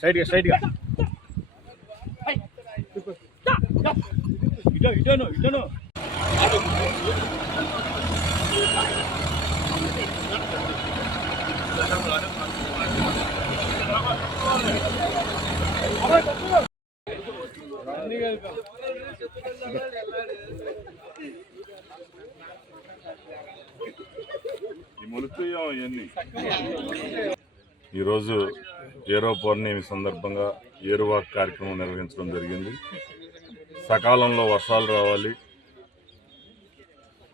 Side గా ఇటను ఈరోజు ఏరో పౌర్ణమి సందర్భంగా ఏరువాక్ కార్యక్రమం నిర్వహించడం జరిగింది. సకాలంలో వర్షాలు రావాలి,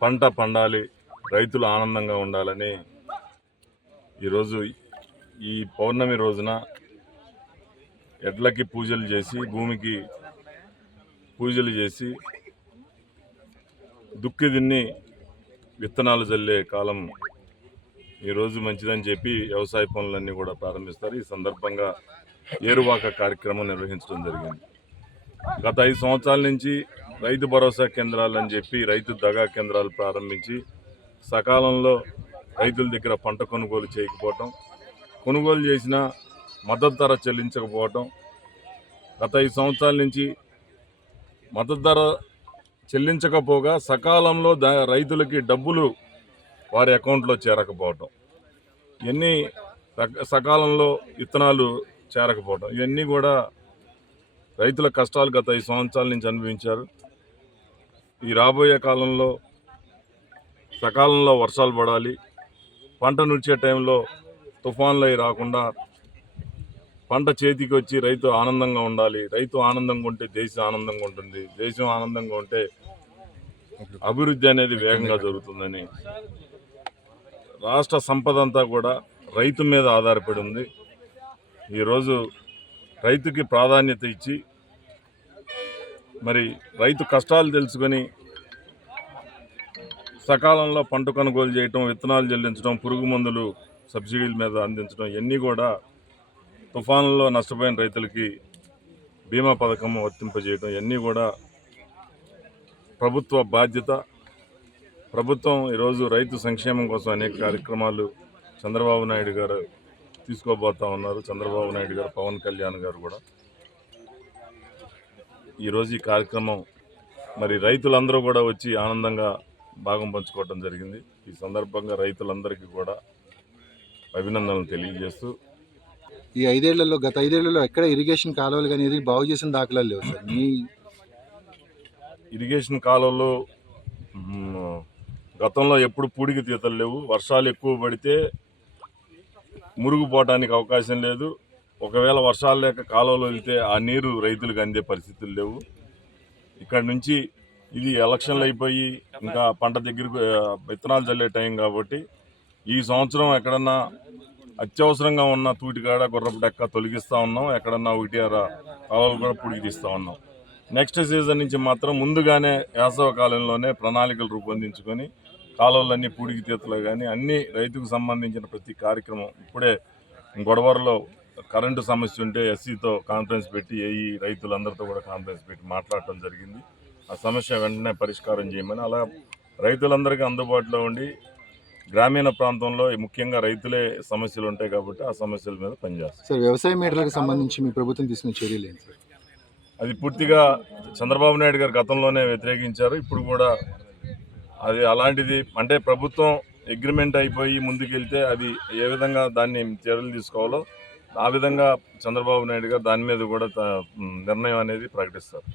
పంట పండాలి, రైతులు ఆనందంగా ఉండాలని ఈరోజు ఈ పౌర్ణమి రోజున ఎడ్లకి పూజలు చేసి, భూమికి పూజలు చేసి, దుక్కి దున్ని విత్తనాలు జల్లే కాలం ఈరోజు మంచిదని చెప్పి వ్యవసాయ పనులన్నీ కూడా ప్రారంభిస్తారు. ఈ సందర్భంగా ఏరువాక కార్యక్రమం నిర్వహించడం జరిగింది. గత 5 సంవత్సరాల నుంచి రైతు భరోసా కేంద్రాలని చెప్పి రైతు దగా కేంద్రాలు ప్రారంభించి సకాలంలో రైతుల దగ్గర పంట కొనుగోలు చేయకపోవటం, కొనుగోలు చేసిన మద్దతు ధర చెల్లించకపోవటం, గత 5 సంవత్సరాల నుంచి మద్దతు ధర చెల్లించకపోగా సకాలంలో రైతులకి డబ్బులు వారి అకౌంట్లో చేరకపోవటం, ఇవన్నీ సకాలంలో విత్తనాలు చేరకపోవటం, ఇవన్నీ కూడా రైతుల కష్టాలు గత 5 సంవత్సరాల నుంచి అనుభవించారు. ఈ రాబోయే కాలంలో సకాలంలో వర్షాలు పడాలి, పంట నూర్చే టైంలో తుఫాన్లు అవి రాకుండా పంట చేతికి వచ్చి రైతు ఆనందంగా ఉండాలి. రైతు ఆనందంగా ఉంటే దేశం ఆనందంగా ఉంటుంది, దేశం ఆనందంగా ఉంటే అభివృద్ధి అనేది వేగంగా జరుగుతుందని రాష్ట్ర సంపద అంతా కూడా రైతు మీద ఆధారపడి ఉంది. ఈరోజు రైతుకి ప్రాధాన్యత ఇచ్చి మరి రైతు కష్టాలు తెలుసుకొని సకాలంలో పంట కొనుగోలు చేయటం, విత్తనాలు చెల్లించడం, పురుగు మందులు సబ్సిడీల మీద అందించడం, ఇవన్నీ కూడా తుఫానుల్లో నష్టపోయిన రైతులకి బీమా పథకం వర్తింపజేయడం, ఇవన్నీ కూడా ప్రభుత్వ బాధ్యత. ప్రభుత్వం ఈరోజు రైతు సంక్షేమం కోసం అనేక కార్యక్రమాలు చంద్రబాబు నాయుడు గారు తీసుకోబోతా ఉన్నారు. చంద్రబాబు నాయుడు గారు, పవన్ కళ్యాణ్ గారు కూడా ఈరోజు ఈ కార్యక్రమం మరి రైతులందరూ కూడా వచ్చి ఆనందంగా భాగం పంచుకోవడం జరిగింది. ఈ సందర్భంగా రైతులందరికీ కూడా అభినందనలు తెలియజేస్తూ, ఈ 5 ఏళ్లలో గత 5 ఏళ్లలో ఎక్కడ ఇరిగేషన్ కాలువలు అనేది బాగు చేసిన దాఖలాలు లేవు సార్. మీ ఇరిగేషన్ కాలువలు గతంలో ఎప్పుడు పూడికి తీతలు లేవు. వర్షాలు ఎక్కువ పడితే మురుగుపోవడానికి అవకాశం లేదు. ఒకవేళ వర్షాలు లేక కాలువలు వెళ్తే ఆ నీరు రైతులకు అందే పరిస్థితులు లేవు. ఇక్కడ నుంచి ఇది ఎలక్షన్లు అయిపోయి ఇంకా పంట దగ్గరకు విత్తనాలు చల్లే టైం కాబట్టి ఈ సంవత్సరం ఎక్కడన్నా అత్యవసరంగా ఉన్న తూటికాడ గుర్రపు డెక్క తొలగిస్తూ ఉన్నాం, ఎక్కడన్నా 1-6 కాలువలు కూడా పూడికి తీస్తూ ఉన్నాం. నెక్స్ట్ సీజన్ నుంచి మాత్రం ముందుగానే వేసవ కాలంలోనే ప్రణాళికలు రూపొందించుకొని కాలువలన్నీ పూడికి తీతలు కానీ అన్ని రైతుకు సంబంధించిన ప్రతి కార్యక్రమం, ఇప్పుడే గొడవరలో కరెంటు సమస్య ఉంటే ఎస్సీతో కాన్ఫరెన్స్ పెట్టి రైతులందరితో కూడా కాన్ఫరెన్స్ పెట్టి మాట్లాడటం జరిగింది. ఆ సమస్య వెంటనే పరిష్కారం చేయమని, అలా రైతులందరికీ అందుబాటులో ఉండి గ్రామీణ ప్రాంతంలో ముఖ్యంగా రైతులే సమస్యలు ఉంటాయి కాబట్టి ఆ సమస్యల మీద పనిచేస్తారు. సార్, వ్యవసాయ మీటర్లకు సంబంధించి మీ ప్రభుత్వం తీసుకున్న చర్యలు ఏంటి సార్? అది పూర్తిగా చంద్రబాబు నాయుడు గారు గతంలోనే వ్యతిరేకించారు. ఇప్పుడు కూడా అది అలాంటిది, అంటే ప్రభుత్వం అగ్రిమెంట్ అయిపోయి ముందుకెళ్తే అది ఏ విధంగా దాన్ని చర్యలు తీసుకోవాలో ఆ విధంగా చంద్రబాబు నాయుడు గారు దాని మీద కూడా నిర్ణయం అనేది ప్రకటిస్తారు.